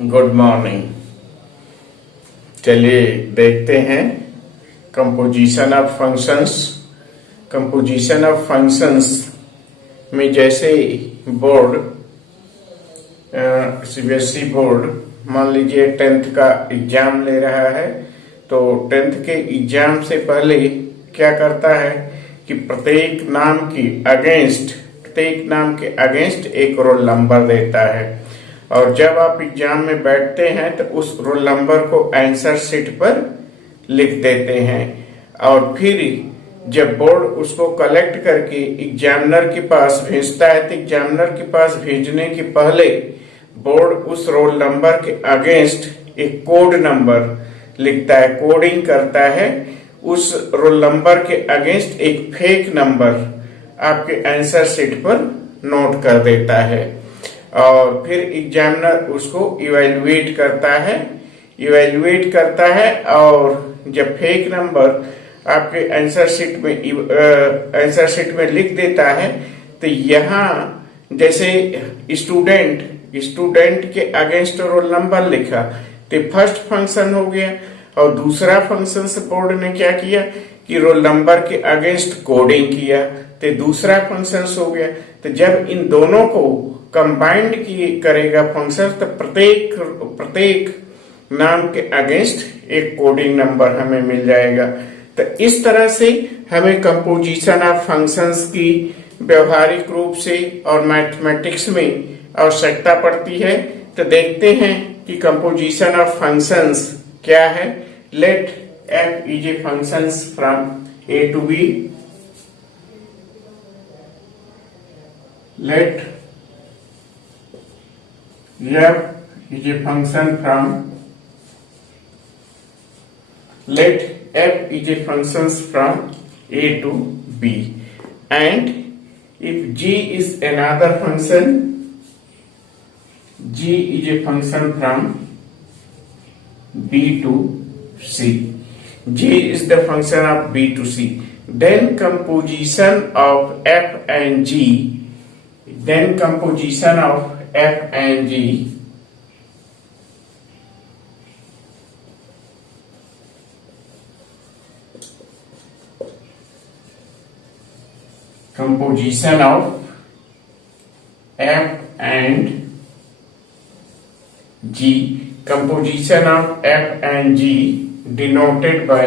Good morning. चलिए देखते हैं composition of functions. Composition of functions में जैसे बोर्ड सीबीएसई बोर्ड मान लीजिए 10th का एग्जाम ले रहा है, तो 10th के एग्जाम से पहले क्या करता है कि प्रत्येक नाम के अगेंस्ट एक रोल नंबर देता है, और जब आप एग्जाम में बैठते हैं तो उस रोल नंबर को आंसर शीट पर लिख देते हैं, और फिर जब बोर्ड उसको कलेक्ट करके एग्जामिनर के पास भेजता है तो एग्जामिनर के पास भेजने के पहले बोर्ड उस रोल नंबर के अगेंस्ट एक कोड नंबर लिखता है, कोडिंग करता है। उस रोल नंबर के अगेंस्ट एक फेक नंबर आपके आंसर शीट पर नोट कर देता है, और फिर एग्जामिनर उसको इवैल्यूएट करता है और जब फेक नंबर आपके आंसर शीट में लिख देता है तो यहाँ जैसे स्टूडेंट के अगेंस्ट रोल नंबर लिखा तो फर्स्ट फंक्शन हो गया, और दूसरा फंक्शन से बोर्ड ने क्या किया कि रोल नंबर के अगेंस्ट कोडिंग किया तो दूसरा फंक्शन हो गया। तो जब इन दोनों को कंबाइंड करेगा फंक्शन तो प्रत्येक नाम के अगेंस्ट एक कोडिंग नंबर हमें मिल जाएगा। तो इस तरह से हमें कंपोजिशन ऑफ फंक्शंस की व्यवहारिक रूप से और मैथमेटिक्स में आवश्यकता पड़ती है। तो देखते हैं कि कंपोजिशन ऑफ फंक्शंस क्या है। Let f is a functions from a to b. Let f is a function from a to b, and if g is another function, g is a function from b to c, g is the function of b to c, then composition of f and g composition of f and g denoted by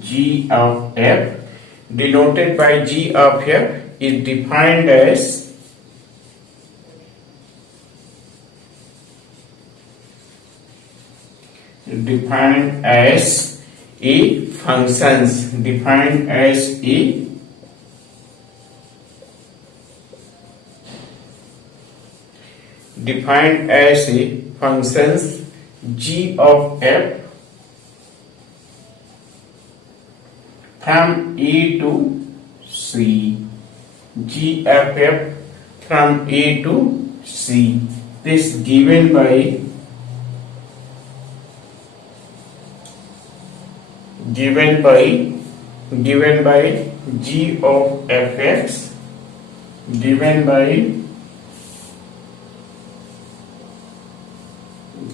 g of f, denoted by g of f is defined as a functions, defined as a functions g of f from a to c, g of f from a to c, this given by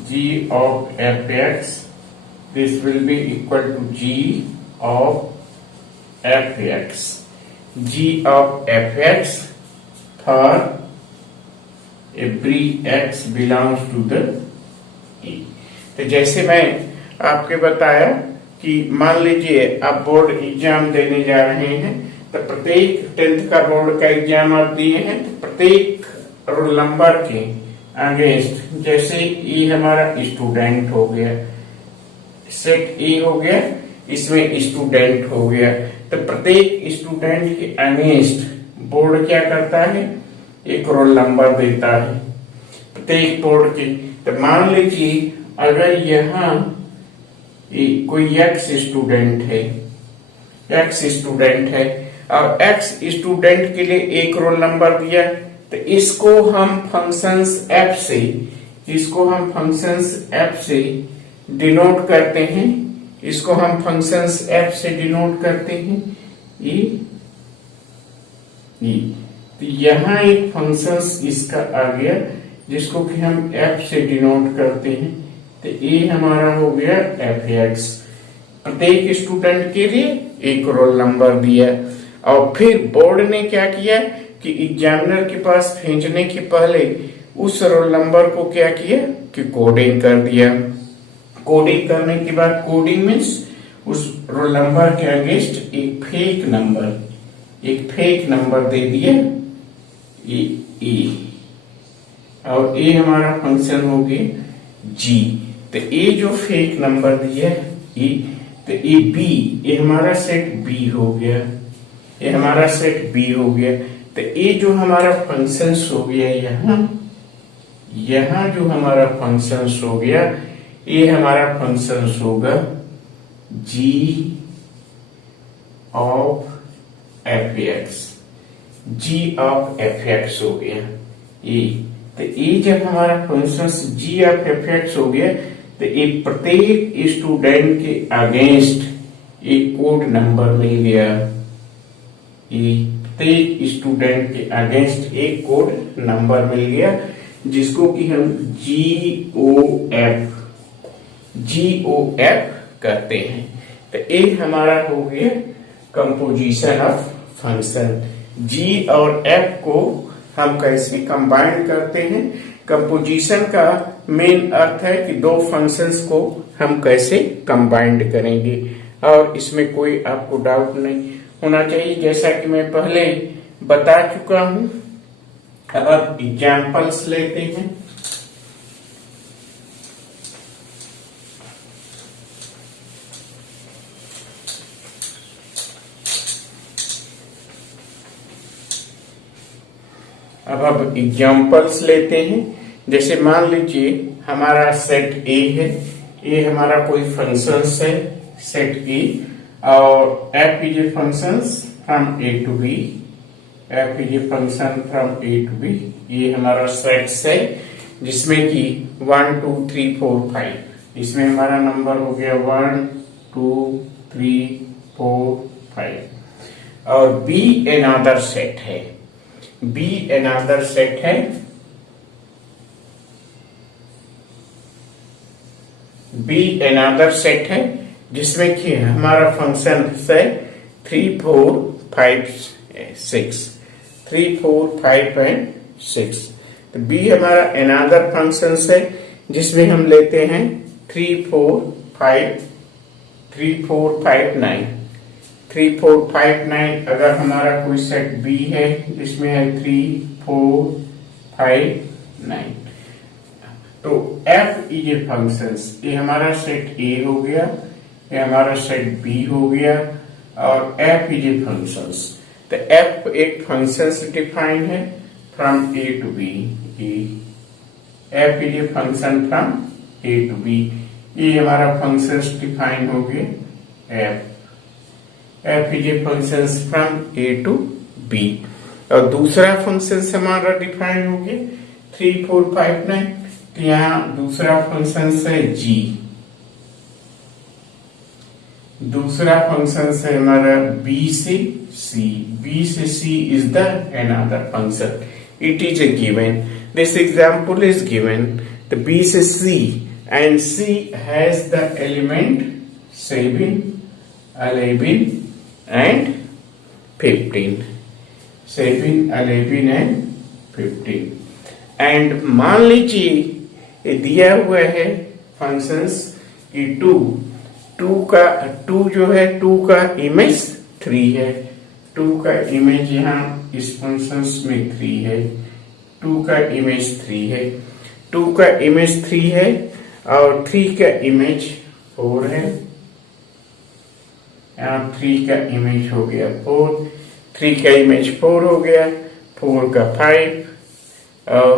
g of fx, this will be equal to g of fx for every x belongs to the e। तो जैसे मैं आपके बताया कि मान लीजिए आप board exam देने जा रहे हैं, तो प्रत्येक 10th का बोर्ड का एग्जाम आप दिए हैं, तो प्रत्येक रोल नंबर के अगेंस्ट, जैसे ये हमारा स्टूडेंट हो गया, सेट ए हो गया, इसमें स्टूडेंट हो गया, तो प्रत्येक स्टूडेंट के अगेंस्ट बोर्ड क्या करता है, एक रोल नंबर देता है प्रत्येक बोर्ड के। तो मान लीजिए अगर यहाँ कोई x स्टूडेंट है और x स्टूडेंट के लिए एक रोल नंबर दिया, तो इसको हम फंक्शंस f से डिनोट करते हैं इसको हम फंक्शंस एफ से डिनोट करते हैं, ई ई। तो यहाँ एक फंक्शंस इसका आ गया जिसको कि हम एफ से डिनोट करते हैं। तो ए हमारा हो गया एफ एक्स। प्रत्येक स्टूडेंट के लिए एक रोल नंबर दिया और फिर बोर्ड ने क्या किया कि एग्जामिनर के पास भेजने के पहले उस रोल नंबर को क्या किया कि कोडिंग कर दिया। कोडिंग करने के बाद, कोडिंग मीन्स उस रोल नंबर के अगेंस्ट एक फेक नंबर दे दिया ए, और ए हमारा फंक्शन हो गया जी। तो ए जो फेक नंबर दिया ए, तो ए बी, ये हमारा सेट बी हो गया, ये हमारा सेट बी हो गया। तो ये जो हमारा फंक्शंस हो गया यहाँ जो हमारा फंक्शंस हो गया, ये हमारा फंक्शंस होगा G of F X, G of F X हो गया ये। तो ये जब हमारा functions G of F X हो गया, तो ये प्रत्येक स्टूडेंट के अगेंस्ट एक कोड नंबर मिल गया। ये प्रत्येक स्टूडेंट के अगेंस्ट एक कोड नंबर मिल गया जिसको कि हम GOF कहते हैं। तो ये हमारा हो गया कंपोजिशन ऑफ फंक्शन। जी और एफ को हम कैसे कंबाइन करते हैं? कंपोजिशन का मेन अर्थ है कि दो फंक्शंस को हम कैसे कंबाइंड करेंगे, और इसमें कोई आपको डाउट नहीं होना चाहिए, जैसा कि मैं पहले बता चुका हूं। अब आप एग्जाम्पल्स लेते हैं। अब एग्जाम्पल्स लेते हैं। जैसे मान लीजिए हमारा सेट ए है, ये हमारा कोई फंक्शंस है सेट ए, और F is a functions from A to B, F is a function from A to B. ये हमारा सेट्स है जिसमें कि 1 2 3 4 5, इसमें हमारा नंबर हो गया 1 2 3 4 5। और बी अनदर सेट है, बी अनदर सेट है, बी अनदर सेट है जिसमें कि हमारा फंक्शन है 3 4 5 6, 3 4 5 एंड 6। तो बी हमारा अनदर फंक्शन है जिसमें हम लेते हैं 3 4 5 9, 3 4 5 9। अगर हमारा कोई सेट बी है जिसमें है 3 4 5 9, तो f इज ए फंक्शन। ये हमारा सेट ए हो गया, ये हमारा सेट बी हो गया, और f इज ए फंक्शंस। तो f एक फंक्शंस डिफाइन है from A to B, f is a function from A to B. ये हमारा फंक्शंस डिफाइन हो गए f is a functions from A to B. और दूसरा फंक्शंस हमारा डिफाइन हो गया 3 4 5 9। तो यहाँ दूसरा फंक्शन है g, दूसरा फंक्शन है हमारा b से c, b से c is the another function. It is a given. This example is given. The b से c and c has the element 7, 11 and 15. 7, 11 and 15. And मान लीजिए ये दिया हुआ है फंक्शंस कि 2 जो है 2 का इमेज 3 है, 2 का इमेज यहाँ इस फंक्शंस में 3 है, 2 का इमेज 3 है, 2 का इमेज 3 है, और 3 का इमेज 4 है। यहाँ 3 का इमेज हो गया 4, 3 का इमेज 4 हो गया, 4 का 5 और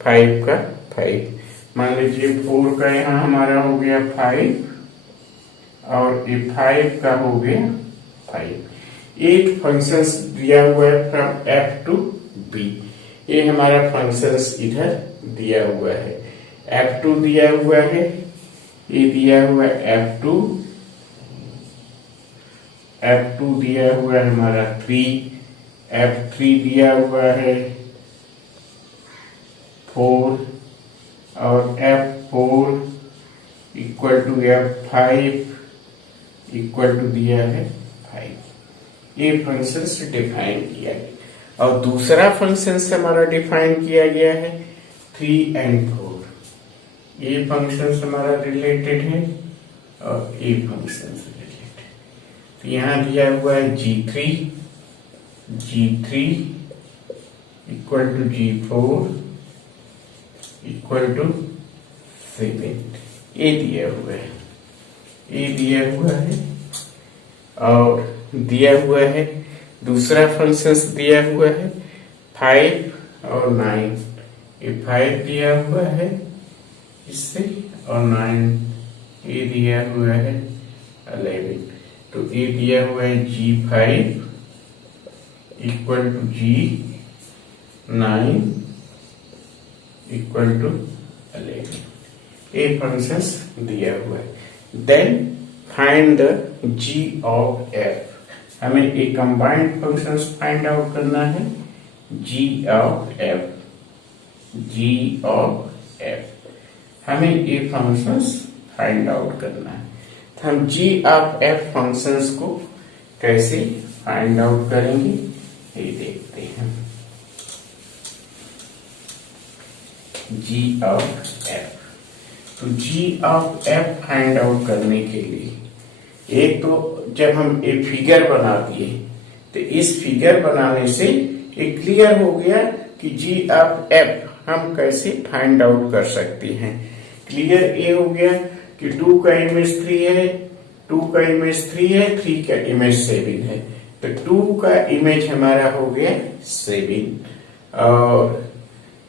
5 का 5। मान लीजिए 4 का यहाँ हमारा हो गया 5 और ये 5 का हो गया 5। एक फंक्शंस दिया हुआ है फ्रॉम f टू b, ये हमारा फंक्शंस इधर दिया हुआ है, f2 दिया हुआ है, ये दिया हुआ है f2, F2 दिया हुआ है हमारा 3, F3 दिया हुआ है 4 और F4 equal to F5 equal to दिया है 5। ये फंक्शन से डिफाइन किया गया और दूसरा फंक्शन से हमारा डिफाइन किया गया है 3 and 4। ये फंक्शन से हमारा रिलेटेड है और ये फंक्शन से रिलेटेड। तो यहां दिया हुआ है G3 equal to G4 equal to 7। ये दिया हुआ है, ये दिया हुआ है और दिया हुआ है दूसरा फंक्शन दिया हुआ है 5 और 9। ये 5 दिया हुआ है इससे और 9 ये दिया हुआ है 11। तो ये दिया हुआ है G5 equal to G9 equal to 11। ये फंक्शंस दिया हुआ है। Then find the G of F। हमें एक कंबाइंड फंक्शंस फाइंड आउट करना है G ऑफ F। हमें ये फंक्शंस फाइंड आउट करना है। तो हम G ऑफ F फंक्शंस को कैसे फाइंड आउट करेंगे ये देखते हैं। G ऑफ F, तो G of F find out करने के लिए एक तो जब हम एक फिगर बना दिए तो इस फिगर बनाने से एक क्लियर हो गया कि G ऑफ F हम कैसे फाइंड आउट कर सकते हैं। क्लियर ये हो गया कि 2 का इमेज 3 है, 2 का इमेज 3 है, 3 का इमेज 7 है। तो 2 का इमेज हमारा हो गया 7 और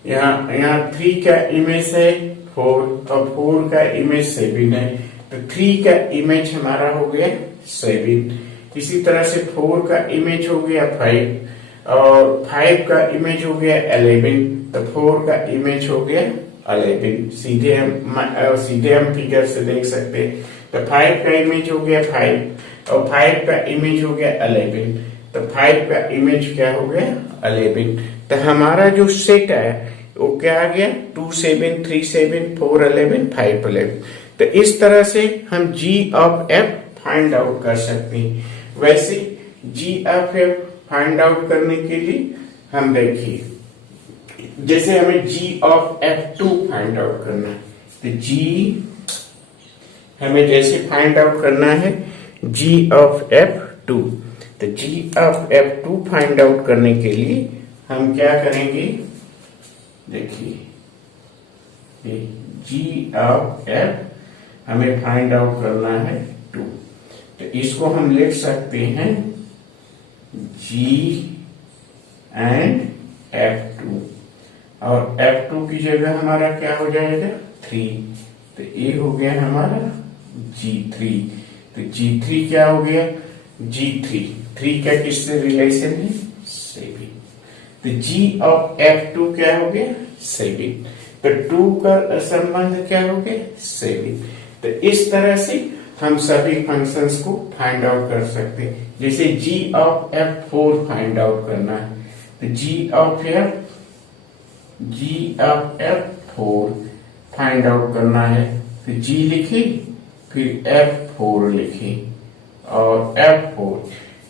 यहाँ 3 का इमेज है 4 और 4 का इमेज 7 है। तो 3 का इमेज हमारा हो गया 7। इसी तरह से 4 का इमेज हो गया 5 और 5 का इमेज हो गया 11। तो 4 का इमेज हो गया 11। सीधे हम फिगर से देख सकते हैं। तो 5 का इमेज हो गया 5 और 5 का इमेज हो गया 11। तो 5 का इमेज क्या हो गया 11। तो हमारा जो सेट है वो क्या आ गया 2 7 3 7 4 11 5 11। तो इस तरह से हम G of F find out कर सकते हैं। वैसे G of F find out करने के लिए हम देखिए जैसे हमें G of F2 find out करना है तो G हमें जैसे फाइंड आउट करना है G ऑफ F2। तो G of F2 find out करने के लिए हम क्या करेंगे देखिए G ऑफ F हमें फाइंड आउट करना है 2। तो इसको हम लिख सकते हैं G एंड F2 और F2 की जगह हमारा क्या हो जाएगा 3। तो ये हो गया हमारा G3। तो G3 क्या हो गया G3 3 का किससे रिलेशन है 7। तो G ऑफ F2 क्या हो गया 7। तो 2 का संबंध क्या हो गया 7। तो इस तरह से हम सभी फंक्शंस को फाइंड आउट कर सकते हैं। जैसे G of F4 find out करना है तो G of F4 find out करना है तो G लिखे फिर F4 लिखे और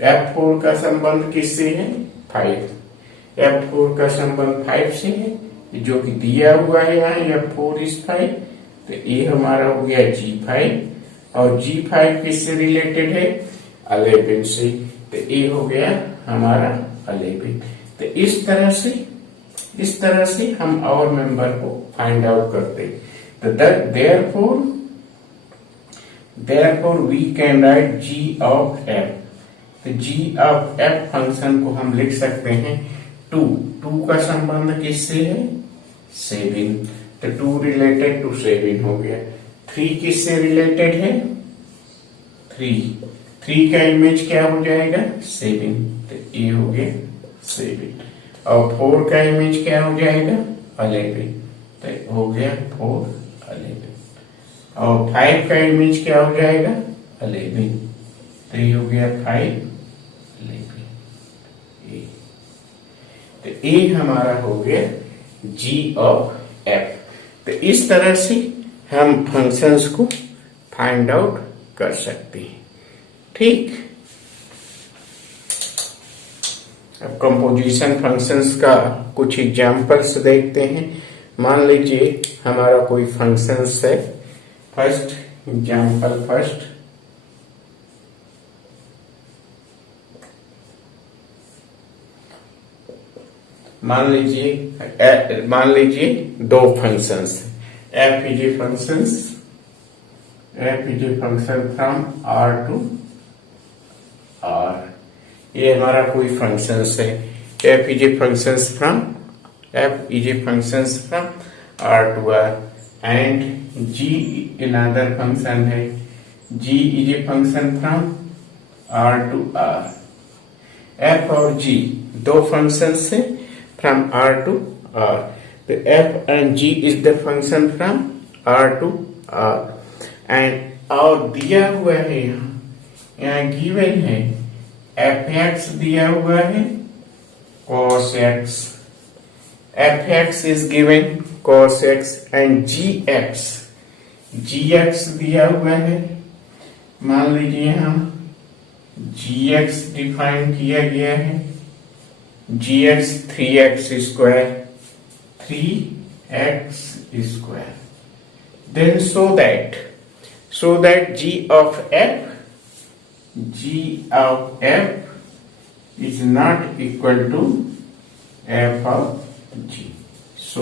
F4 का संबंध किससे है 5। F4 का संबंध 5 से है जो कि दिया हुआ है यहाँ F4 is 5। तो ये हमारा हो गया G5 और G5 किससे रिलेटेड है 11 से। तो ये हो गया हमारा 11। तो इस तरह से हम और मेंबर को फाइंड आउट करते हैं। तो therefore we can write G of F। तो G of F फंक्शन को हम लिख सकते हैं 2 का संबंध किससे है 7। तो 2 रिलेटेड टू 7 हो गया। 3 किससे रिलेटेड है 3 का इमेज क्या हो जाएगा 7। तो ये हो गया 7 और 4 का इमेज क्या हो जाएगा 11। तो हो गया 4 11 और 5 का इमेज क्या हो जाएगा 11। तो ये हो गया 5 ए। तो ए हमारा हो गया जी ऑफ एफ। तो इस तरह से हम फंक्शंस को फाइंड आउट कर सकते हैं। ठीक, अब कंपोजिशन फंक्शंस का कुछ एग्जांपल्स देखते हैं। मान लीजिए हमारा कोई फंक्शंस है। फर्स्ट एग्जांपल, मान लीजिए दो functions, F is a function from R to R. ये हमारा कोई फंक्शंस है। F is a function from R to R and G another function है। G is a function from R to R. F और G दो functions है from R to R. The f and g is the function from R to R. And और दिया हुआ है यहाँ given है fx दिया हुआ है cos x, fx is given cos x and gx दिया हुआ है। मान लीजिए हम gx डिफाइन किया गया है gx 3x square, then so that g of f is not equal to f of g, so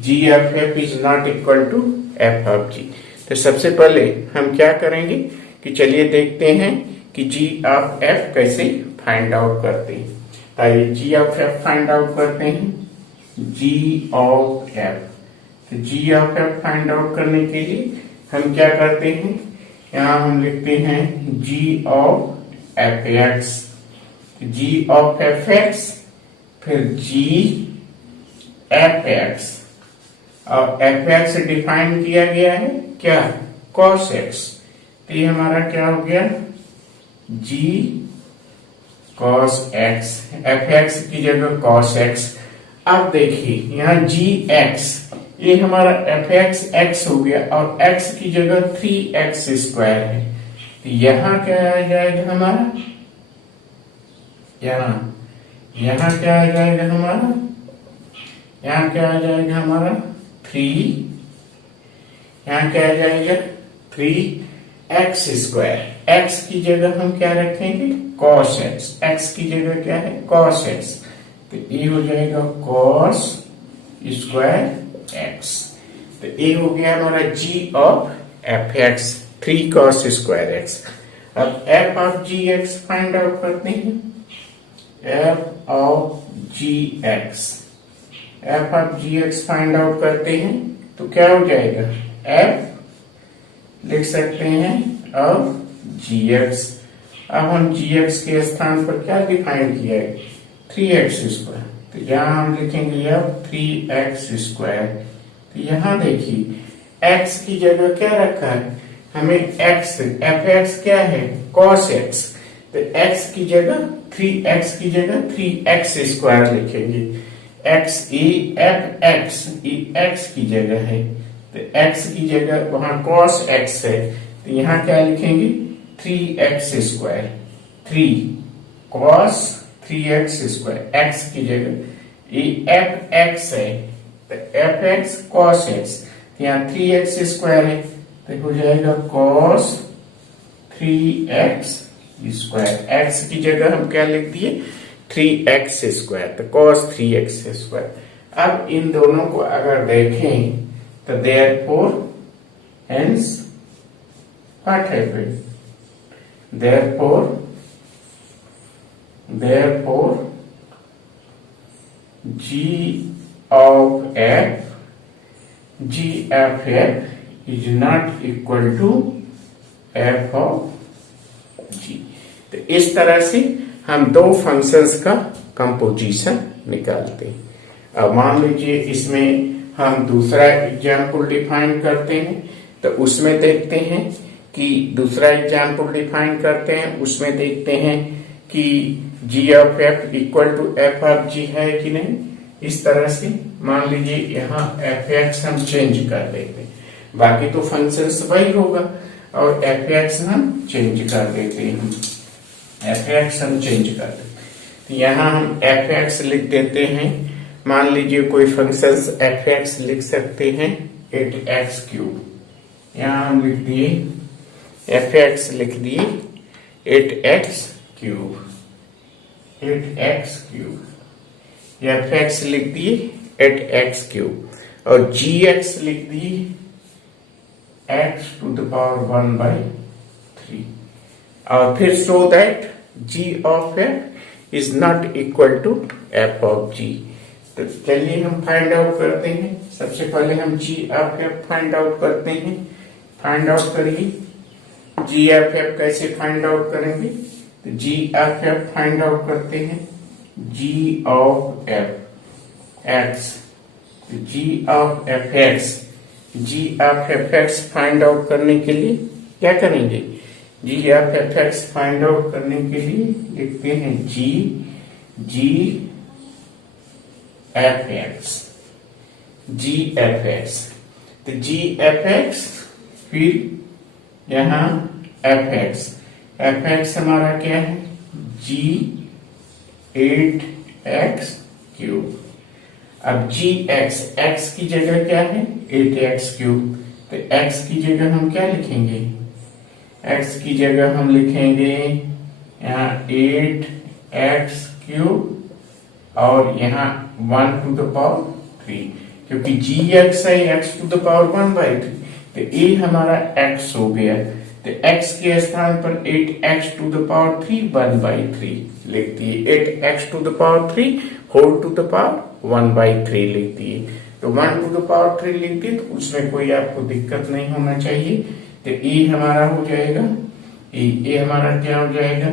g of f is not equal to f of g। तो सबसे पहले हम क्या करेंगे कि चलिए देखते हैं कि जी ऑफ एफ कैसे फाइंड आउट करते हैं। तो जी ऑफ एफ फाइंड आउट करते हैं। जी ऑफ एफ, तो जी ऑफ एफ फाइंड आउट करने के लिए हम क्या करते हैं, यहाँ हम लिखते हैं G of F X, G of F X, फिर जी एफ एक्स। और एफ एक्स डिफाइन किया गया है क्या, कॉस एक्स। तो ये हमारा क्या हो गया, जी कॉस एक्स, एफ एक्स की जगह कॉस एक्स। अब देखिए यहाँ जी एक्स, ये हमारा एफ एक्स एक्स हो गया और एक्स की जगह 3x स्क्वायर है। तो यहाँ क्या आ जाएगा हमारा, यहाँ क्या आ जाएगा हमारा, यहाँ क्या आ जाएगा हमारा 3, यहाँ क्या आ जाएगा 3x स्क्वायर। x की जगह हम क्या रखेंगे, cos x, x की जगह क्या है cos x। तो ये हो जाएगा cos स्क्वायर x। तो ये हो गया हमारा g of F X, 3 cos square x। अब f of G X find out करते हैं। f of G X find out करते हैं तो क्या हो जाएगा, f लिख सकते हैं ऑफ gx। अब हम gx के स्थान पर क्या डिफाइन किया है, 3x स्क्वायर। तो यहाँ हम लिखेंगे अब 3x स्क्वायर। तो यहाँ देखिए x की जगह क्या रखा है, हमें x, fx क्या है cos x। तो x की जगह 3x स्क्वायर लिखेंगे। x x की जगह है, तो x की जगह वहां cos x है, तो यहाँ क्या लिखेंगे 3x square, 3 cos 3x square, x की जगह ये fx है, तो fx cos x, तो यहाँ 3x स्क्वायर है, तो हो जाएगा cos 3x स्क्वायर। x की जगह हम क्या लिख दिए 3x स्क्वायर, तो cos 3x स्क्वायर। अब इन दोनों को अगर देखें तो therefore hence what happened, therefore g of f is not equal to f of g। तो इस तरह से हम दो फंक्शंस का कंपोजिशन निकालते हैं। अब मान लीजिए इसमें हम दूसरा एग्जाम्पल डिफाइन करते हैं। तो उसमें देखते हैं कि दूसरा एग्जाम्पल डिफाइन करते हैं, उसमें देखते हैं कि G of F equal to F of G है कि नहीं। इस तरह से मान लीजिए यहाँ एफ एक्स हम चेंज कर देते हैं, बाकी तो फंक्शंस वही होगा, और एफ एक्स हम चेंज कर देते हैं, एफ एक्स हम चेंज कर देते हैं। तो यहाँ हम एफ एक्स लिख देते हैं, मान लीजिए कोई फंक्शंस एफ एक्स लिख सकते हैं 8x3, यहाँ हम लिख दिए एफ एक्स लिख दिए 8x3, 8x3, एफ एक्स लिख दिए 8x3 और जी एक्स लिख दिए x to the power 1/3 और फिर show that g of f is not equal to f of g। तो चलिए हम फाइंड आउट करते हैं। सबसे पहले हम g of f find out करते हैं। फाइंड आउट करिए g of f कैसे फाइंड आउट करेंगे। तो g of f find out करते हैं, g of f x, g of f x, g of F x find out करने के लिए क्या करेंगे, g of F x find out करने के लिए लिखते हैं g F x, g F x. तो g एफ एक्स फिर यहाँ एफ एक्स, एफ एक्स हमारा क्या है g 8x3। अब जी एक्स, एक्स की जगह क्या है 8x3, तो x की जगह हम क्या लिखेंगे, x की जगह हम लिखेंगे यहाँ 8x3 और यहाँ 1 to the power 3, क्योंकि जी एक्स है x to the power 1/3, तो ये हमारा x हो गया। तो x के स्थान पर 8x to the power 3 1/3 लिख दिए, 8x to the power 3 whole to the power 1/3 लिख दिए। तो 1 to the power 3 लिख दिए, तो उसमें कोई आपको दिक्कत नहीं होना चाहिए। तो e हमारा हो जाएगा, e हमारा क्या हो जाएगा,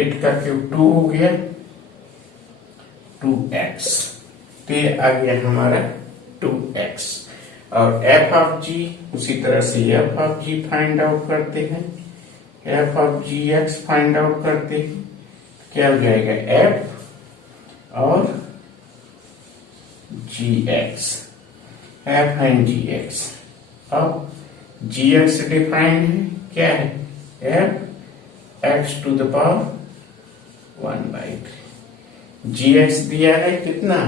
8 का क्यूब 2 हो गया 2x, तो ये आ गया हमारा 2x। और f ऑफ g उसी तरह से f of g find out करते हैं, f of gx find out करते हैं, क्या हो जाएगा f और gx, f एंड gx। अब gx डिफाइंड है क्या है, f x to the power 1/3, gx दिया है कितना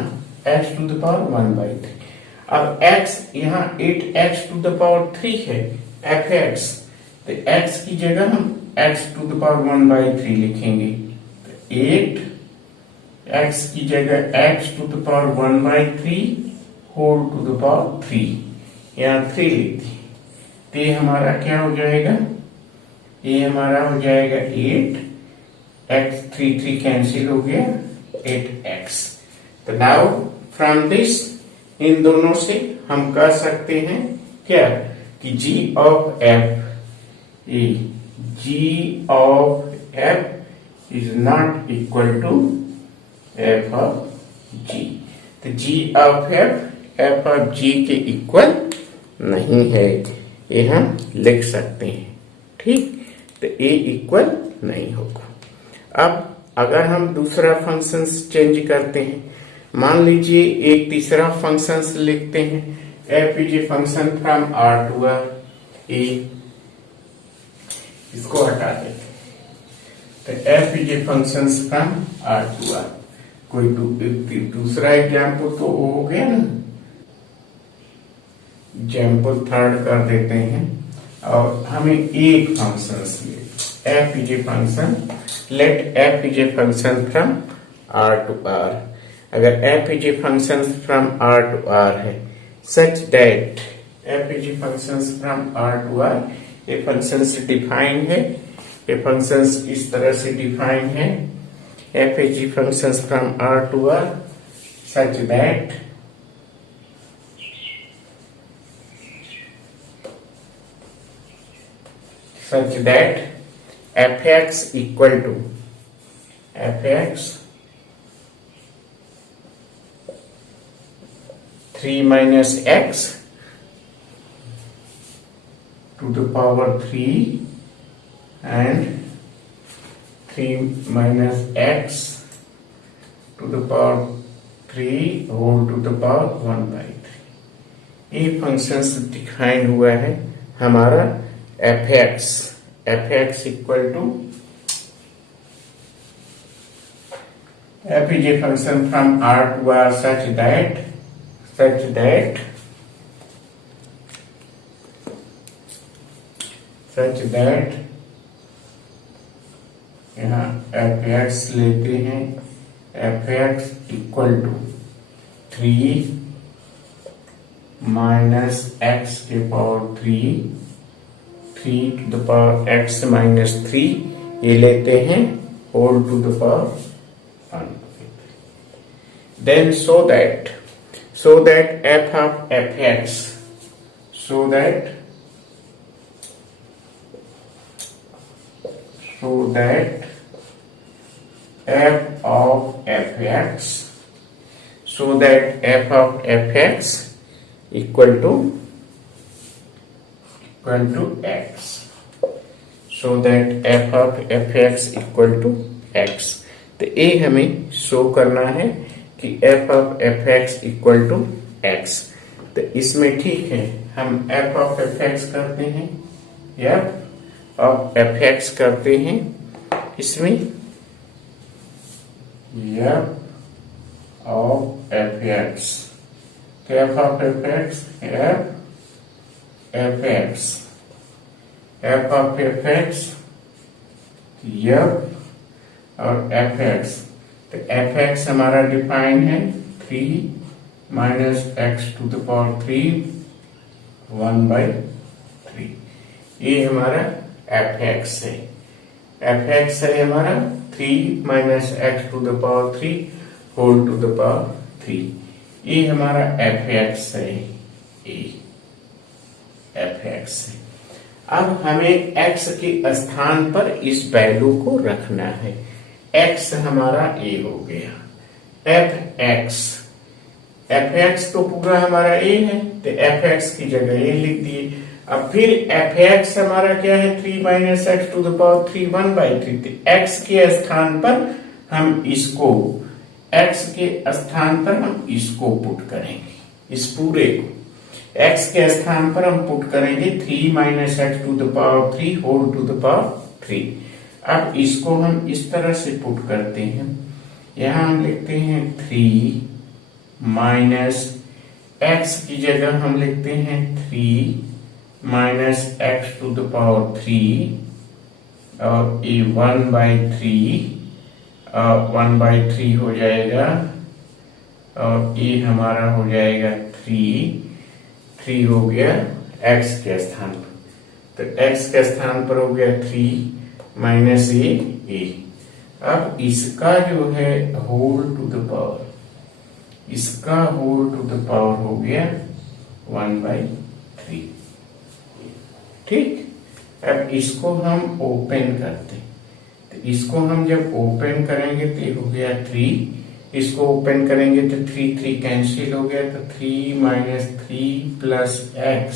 x to the power 1/3। अब x यहाँ 8x to the power 3 है fx, तो x की जगह हम x to the power 1/3 लिखेंगे, तो 8 x की जगह x to the power 1/3 whole to the power 3, यहाँ 3 लिख दी। तो ये हमारा क्या हो जाएगा, ये हमारा हो जाएगा 8x, 3 कैंसिल हो गया 8x। तो नाउ फ्रॉम दिस, इन दोनों से हम कह सकते हैं क्या कि g of f is not equal to f of g। तो g of f of g के इक्वल नहीं है, ये हम लिख सकते हैं, ठीक। तो a इक्वल नहीं होगा। अब अगर हम दूसरा फंक्शन चेंज करते हैं, मान लीजिए एक तीसरा फंक्शन लिखते हैं, f is a function from r to r, इसको हटा देते हैं, तो f is a function from r to r। कोई दूसरा एग्जाम्पल तो हो गया ना, एग्जाम्पल थर्ड कर देते हैं और हमें एक function f is a function, let f is a function from r to r। अगर f is a function from r to r है, such that f is a function from r to r, ये function defined है, ये function इस तरह से defined है, f is a functions from R to R such that fx equal to fx 3 minus x to the power 3 and 3 minus x to the power 3 whole to the power 1 by 3. ये function define हुआ है हमारा f(x) equal to f is a function from R to R such that यहाँ f(x) लेते हैं f(x) equal to 3 minus x के power 3 to the power x minus 3 ये लेते हैं whole to the power 1. Then so that f of f(x) so that f of f(x) equal to x, so that f of f(x) equal to x. तो ये हमें show करना है कि f of f(x) equal to x. तो इसमें ठीक है, हम f of f(x) करते हैं, f of f(x) करते हैं, इसमें f of f(x), तो f of f(x) f of f(x) f और f(x), तो f(x) हमारा डिफाइन है 3 minus x to the power 3 1 by 3. ये हमारा f(x) है, f(x) है हमारा 3 minus x to the power 3 whole to the power 3. ये हमारा f(x) है, ये f(x) है. अब हमें x के स्थान पर इस वैल्यू को रखना है. x हमारा a हो गया, f(x) तो पूरा हमारा a है, तो f(x) की जगह a लिख दिए. अब फिर f(x) हमारा क्या है 3 minus x to the power 3 1 by 3. तो x के स्थान पर हम इसको पुट करेंगे, इस पूरे को x के स्थान पर हम पुट करेंगे 3 minus x to the power 3 whole to the power 3. अब इसको हम इस तरह से पुट करते हैं, यहां हम लिखते हैं 3 माइनस x की जगह हम लिखते हैं 3 minus x to the power 3 और ये 1 by 3 हो जाएगा और ये हमारा हो जाएगा 3 हो गया x के स्थान पर. तो x के स्थान पर हो गया 3 माइनस a. अब इसका जो है होल टू द पावर, इसका होल टू द पावर हो गया 1 by 3. ठीक, अब इसको हम ओपन करते, तो इसको हम जब ओपन करेंगे तो ये हो गया 3, इसको ओपन करेंगे तो 3 कैंसिल हो गया, तो 3 minus 3 plus x,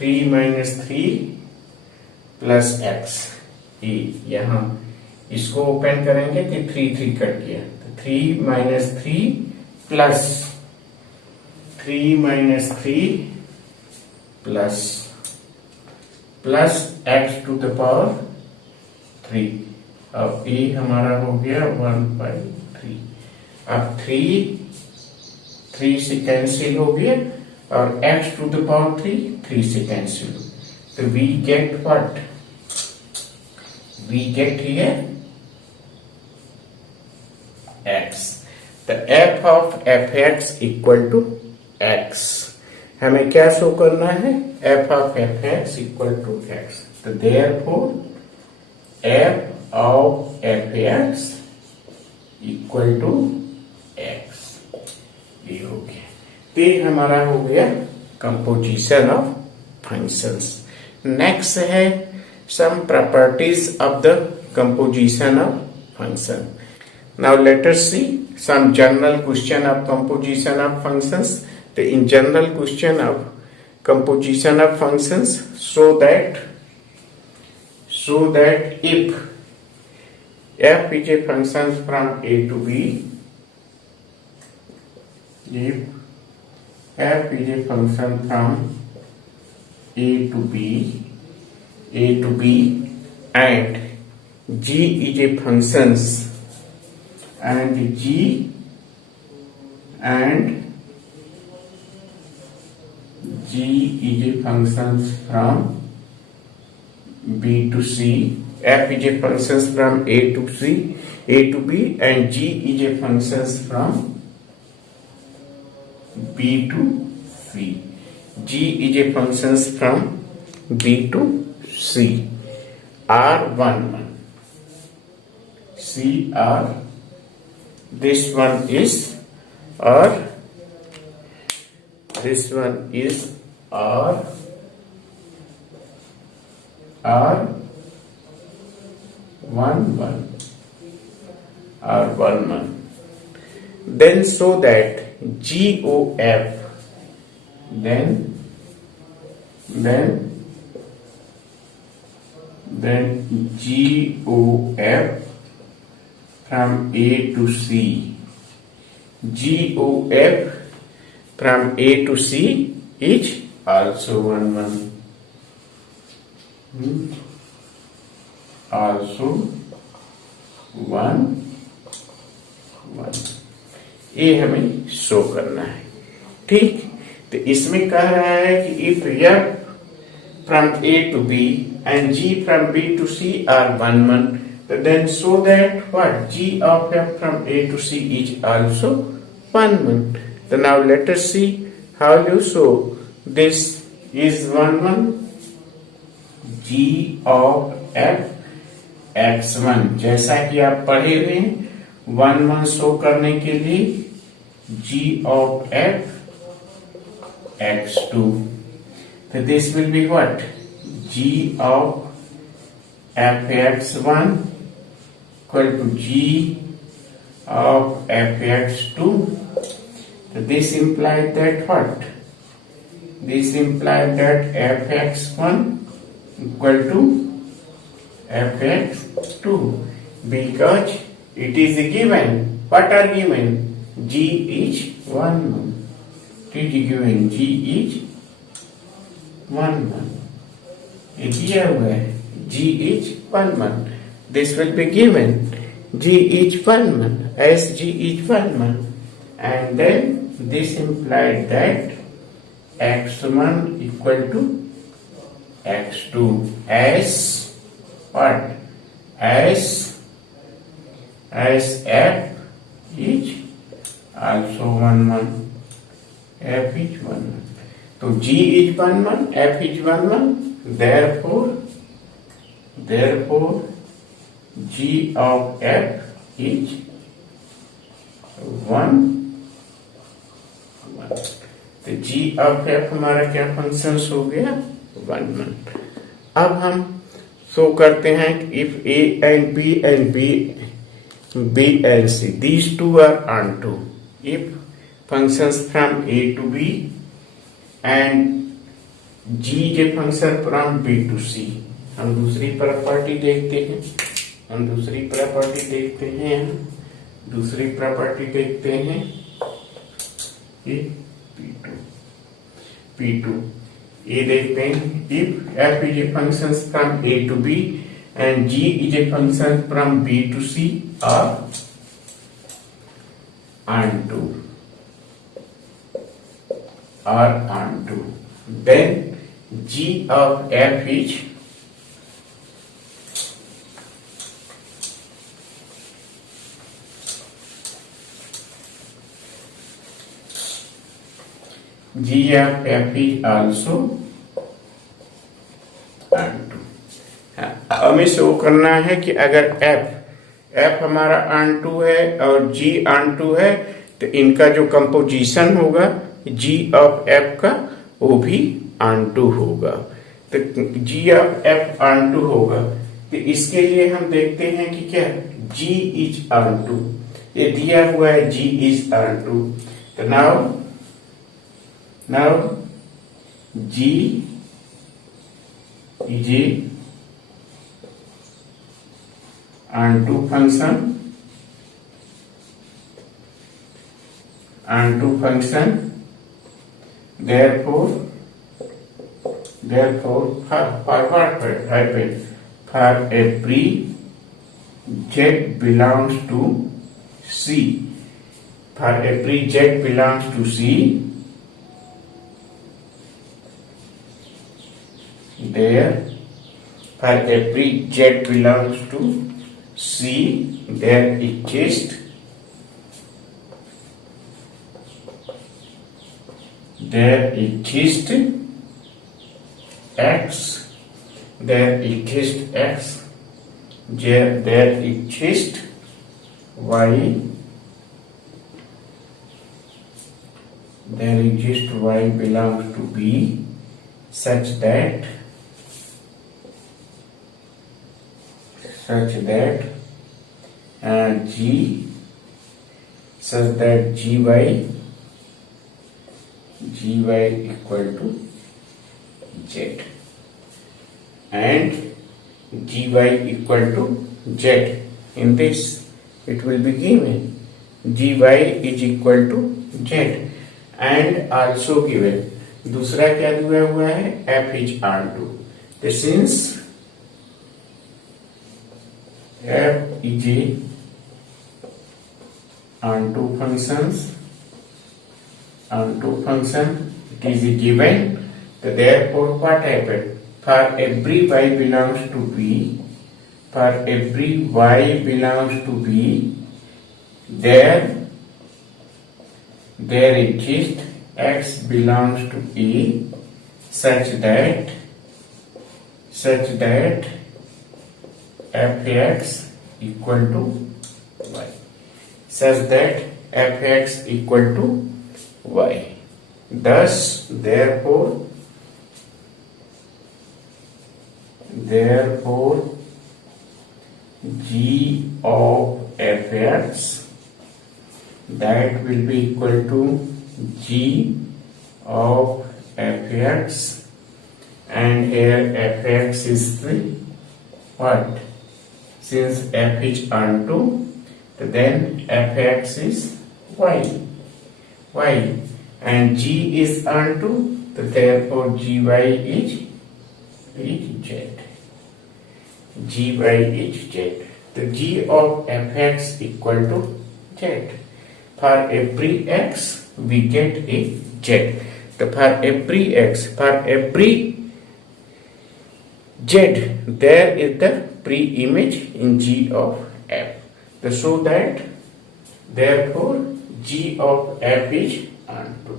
3 minus 3 plus x. यहाँ इसको ओपन करेंगे तो 3 कट गया, तो 3 minus 3 plus 3 minus 3 plus x to the power 3. अब ये हमारा हो गया 1 by 3. अब 3 से कैंसिल हो गया और x टू द पावर 3 से कैंसिल हो, तो we get what? We get here x. The f of f(x) equal to x. हमें क्या शो करना है? f of f(x) equal to x. तो therefore f of f(x) equal to x. ये हो गया, तो ये हमारा हो गया कंपोजिशन ऑफ फंक्शंस. नेक्स्ट है some properties of the composition of function. Now let us see some general question of composition of functions. The in general question of composition of functions so that if f is a function from a to b, if f is a function from a to b and g is a functions and g is a functions from b to c, f is a functions from a to b and g is a functions from b to c. g is a functions from b to c are 1 c are this one is or this one is r 1 then so that GOF then GOF from A to C, GOF from A to C is also 1 also 1 ये हमें show करना है। ठीक, तो इसमें कह रहा है कि if f from A to B and G from B to C are 1 then so that what G of f from A to C is also 1 So now let us see how you show this is 1 G of f x1 जैसा कि आप पढ़े हुए हैं 1 show करने के लिए G of f x2 so this will be what G of f x1 equal to G of f x2 so this implies that what this implies that f x1 equal to f x2 because it is given what are given G is 1 it is given G is 1 ये दिया हुआ है G is 1 this will be given G is 1 as G is 1 and then this implies that x1 equal to x2 as what as f is also 1 f is 1 so G is 1 f is 1 therefore G of f is 1 तो G of f हमारा क्या function हो गया 1 अब हम show करते हैं if A and B and C these two are onto if functions from A to B and G के function from B to C हम दूसरी प्रॉपर्टी देखते हैं P2 ये देखते हैं if f is a function from A to B and G is a function from B to C are onto then G of f is G of f is also onto हमें show करना है कि अगर f हमारा onto है और G onto है तो इनका जो कंपोजिशन होगा G of f का वो भी onto होगा तो G of f onto होगा तो इसके लिए हम देखते हैं कि क्या G is onto ये दिया हुआ है G is onto तो now G is a onto function, therefore for every z belongs to C, for every z belongs to C, there for every z belongs to C, there exists X, there exists X, there exists Y, there exists Y belongs to B, such that GY equal to Z, and GY equal to Z. In this it will be given GY is equal to Z, and also given दूसरा क्या दिया हुआ है, F is onto. Since F is a onto function, it is given. So therefore what happened? For every y belongs to B, there exists X belongs to A, such that Fx equal to Y, Thus, therefore G of Fx, that will be equal to G of Fx, and here Fx is the what? Since F is onto, then Fx is Y, and G is onto, therefore GY is Z. GY is Z. The G of Fx equal to Z. For every x we get a Z. For every Z, there is the pre-image in G of F. So that therefore G of F is onto.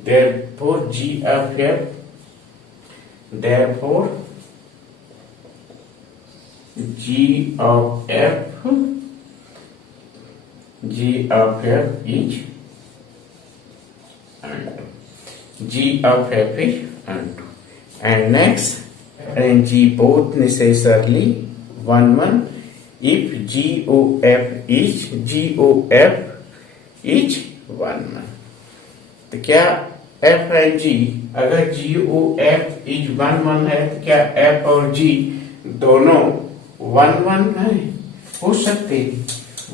Therefore G of F is onto. And next, arrange G both necessarily 1 if GOF is 1. तो क्या F है G, अगर GOF is 1 है तो क्या F और G दोनों 1 है? हो सकते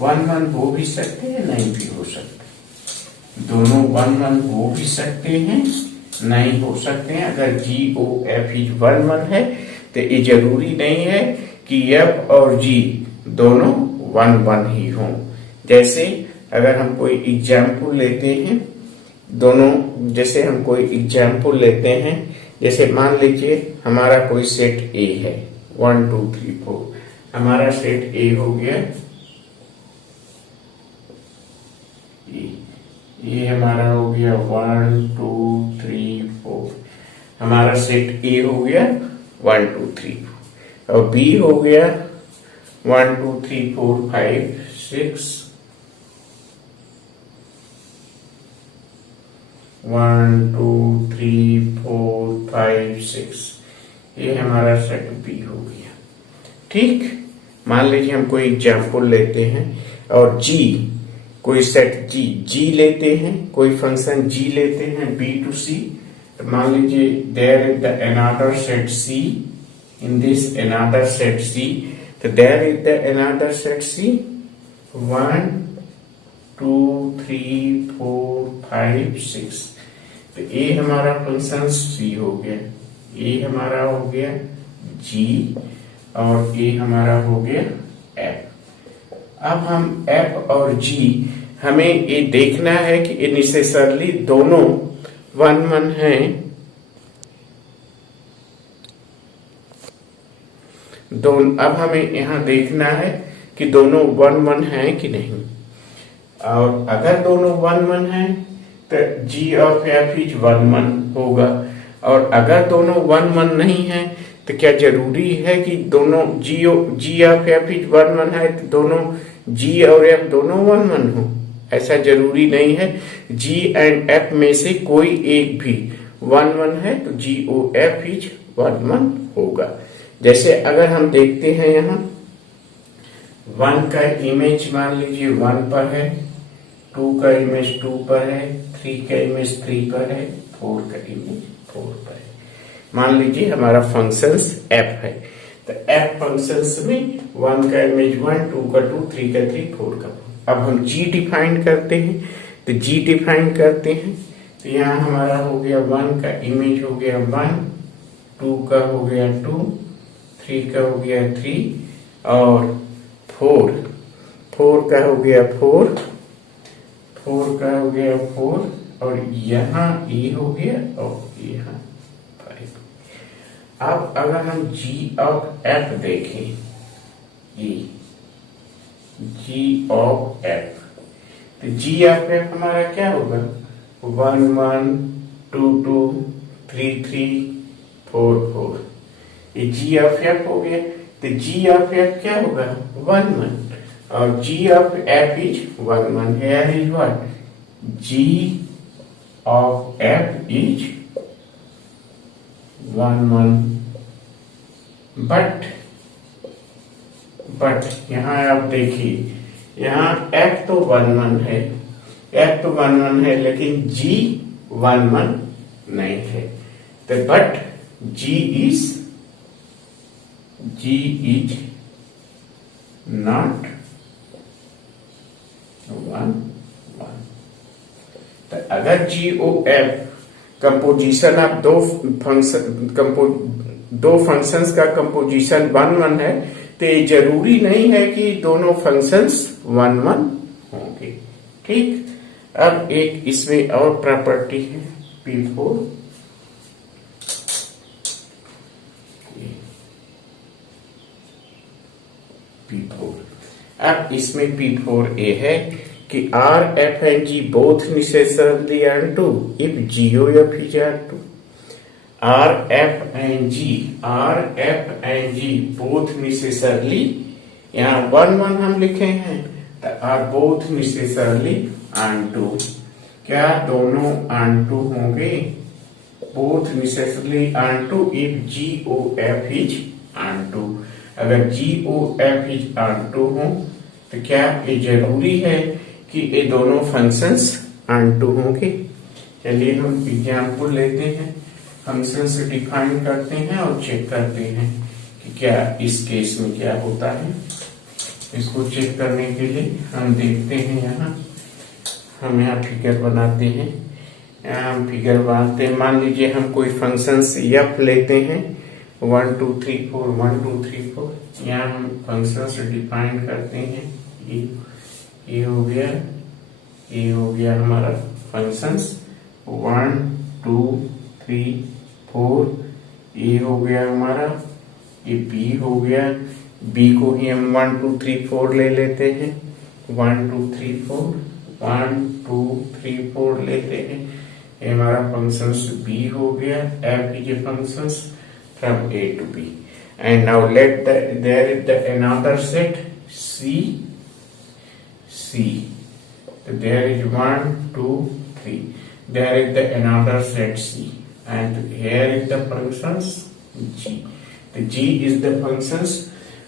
1 हो भी सकते हैं, नहीं भी हो सकते, दोनों 1 हो भी सकते हैं, नहीं हो सकते हैं. अगर GOF is 1 है तो ये जरूरी नहीं है कि F और G दोनों 1 ही हों. जैसे अगर हम कोई एग्जाम्पल लेते हैं, जैसे मान लीजिए हमारा कोई सेट A है 1 2 3 4. हमारा सेट A हो गया, ये हमारा हो गया 1 2 3 4. हमारा सेट A हो गया 1 2 3 4, और B हो गया 1 2 3 4 5 6. 1 2 3 4 5 6, ये हमारा सेट B हो गया. ठीक, मान लीजिए हम कोई एग्जाम्पल लेते हैं और कोई सेट G लेते हैं, कोई फंक्शन G लेते हैं B to C, तो मान लीजिए there is the another set C, in this another set C, तो there is the another set C 1 2 3 4 5 6। तो ए हमारा फंक्शन सी हो गया, ए हमारा हो गया जी, और ए हमारा हो गया एफ। अब हम एफ और जी, हमें ये देखना है कि ये नेसेसरली दोनों 1 1 हैं, अब हमें यहां देखना है कि दोनों 1 1 हैं कि नहीं। और अगर दोनों 1 1 हैं तो जी ऑफ एफ इज 1 1 होगा, और अगर दोनों 1 1 नहीं है तो क्या जरूरी है कि दोनों जी ऑफ एफ इज 1 1 है तो दोनों जी और एफ दोनों 1 1 हो? ऐसा जरूरी नहीं है। जी एंड एफ में से कोई एक भी 1 1 है तो जी ओ एफ इज 1 1 होगा। जैसे अगर हम देखते हैं यहाँ 1 का इमेज मान लीजिए 1 पर है, 2 का इमेज 2 पर है, 3 का इमेज 3 पर है, 4 का इमेज 4 पर है। मान लीजिए हमारा फंक्शंस एफ है, तो एफ फंक्शंस में 1 का इमेज 1, 2 का 2, 3 का 3, 4 का 4। अब हम जी डिफाइन करते हैं, तो जी डिफाइन करते हैं तो यहाँ हमारा हो गया 1 का इमेज हो गया 1, 2 का हो गया 2, 3 का हो गया 3, और 4 का हो गया 4 का हो गया 4, और यहाँ ए हो गया और यहाँ 5। अब अगर हम जी ऑफ एफ देखें, ये जी ऑफ एफ, तो जी ऑफ एफ हमारा क्या होगा 1 1 2 2 3 3 4 4। ये जी ऑफ एफ हो गया, तो जी ऑफ एफ क्या होगा 1 1, और G of F is 1 1। Here is what G of F is 1 1, but यहां आप देखिए, यहाँ f तो 1 1 है, f तो 1 1 है, लेकिन g 1 1 नहीं है। तो बट g इज नॉट 1 1। तो अगर जी ओ एफ कंपोजिशन ऑफ दो फंक्शंस का कंपोजिशन 1 1 है, तो ये जरूरी नहीं है कि दोनों फंक्शंस 1 1 होंगे। ठीक, अब एक इसमें और प्रॉपर्टी है P4। अब इसमें P4a है कि R F and G both necessarily R2 if G O F is R2। R F and G both necessarily, यहाँ 1 1 हम लिखे हैं तो are both necessarily R2। क्या दोनों R2 होंगे? both necessarily R2 if G O F is R2। अगर G O F is R2 हो तो क्या ये जरूरी है कि ये दोनों फंक्शंस R2 होंगे? चलिए हम एग्जाम्पल लेते हैं, फंक्शन से डिफाइन करते हैं और चेक करते हैं कि क्या इस केस में क्या होता है। इसको चेक करने के लिए हम देखते हैं, हम यहाँ फिगर बनाते हैं। यहाँ हम फिगर बनाते हैं, मान लीजिए हम कोई फंक्शन एफ लेते हैं 1 2 3 4 1 2 3 4। यहाँ हम फंक्शन से डिफाइन करते हैं, ये हो गया हमारा फंक्शंस 1 2 3 4। ये हो गया हमारा, ये बी हो गया, बी को ही हम 1 2 3 4 ले लेते हैं, 1 2 3 4 1 2 3 4 लेते हैं। ये हमारा फंक्शंस बी हो गया, F is a functions from A to B. And now let there is the another set C. So there is 1 2 3, there is the another set C, and here is the functions G. The G is the functions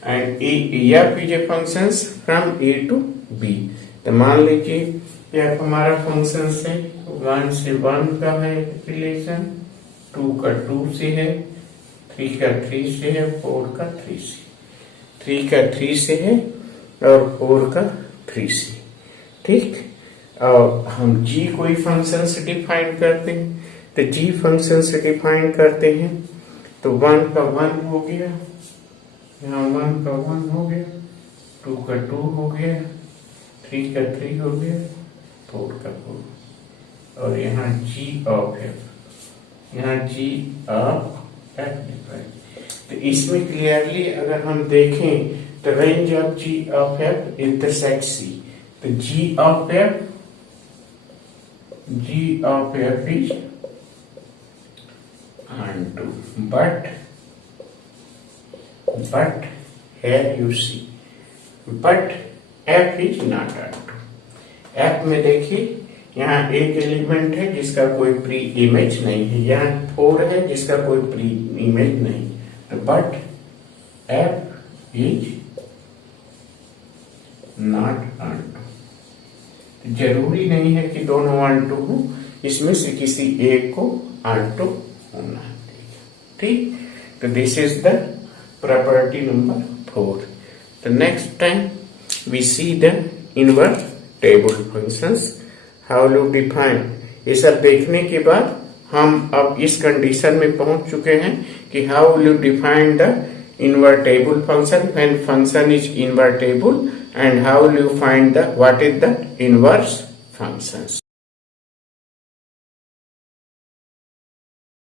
and F is a functions from A to B। तो मान लीजिए F हमारा function है 1 से 1 का है relation, 2 का 2 से है, 3 का 3 से है, 4 का 3 से, 3 का 3 से है और 4 का 3 से। ठीक, और हम g कोई फंक्शन से डिफाइन करते हैं, तो g फंक्शन से डिफाइन करते हैं तो 1 का 1 हो गया, यहाँ 1 का 1 हो गया, 2 का 2 हो गया, 3 का 3 हो गया, 4 का 4, और यहाँ g ऑफ f, यहाँ g ऑफ f डिफाइन। तो इसमें क्लियरली अगर हम देखें तो range of g of f intersect c, तो g of f is onto, but here you see, but f is not onto। f में देखिए यहाँ एक एलिमेंट है जिसका कोई प्री इमेज नहीं है, यहाँ 4 है जिसका कोई प्री इमेज नहीं, तो but f is not onto। जरूरी नहीं है कि दोनों ऑनटू हो, इसमें से किसी एक को ऑनटू होना है। ठीक, तो this is the property number 4। तो next time we see the invertible functions, how to define. ये सब देखने के बाद हम अब इस कंडीशन में पहुंच चुके हैं कि how will you define the invertible function when function is invertible, and how will you find the what is the inverse functions।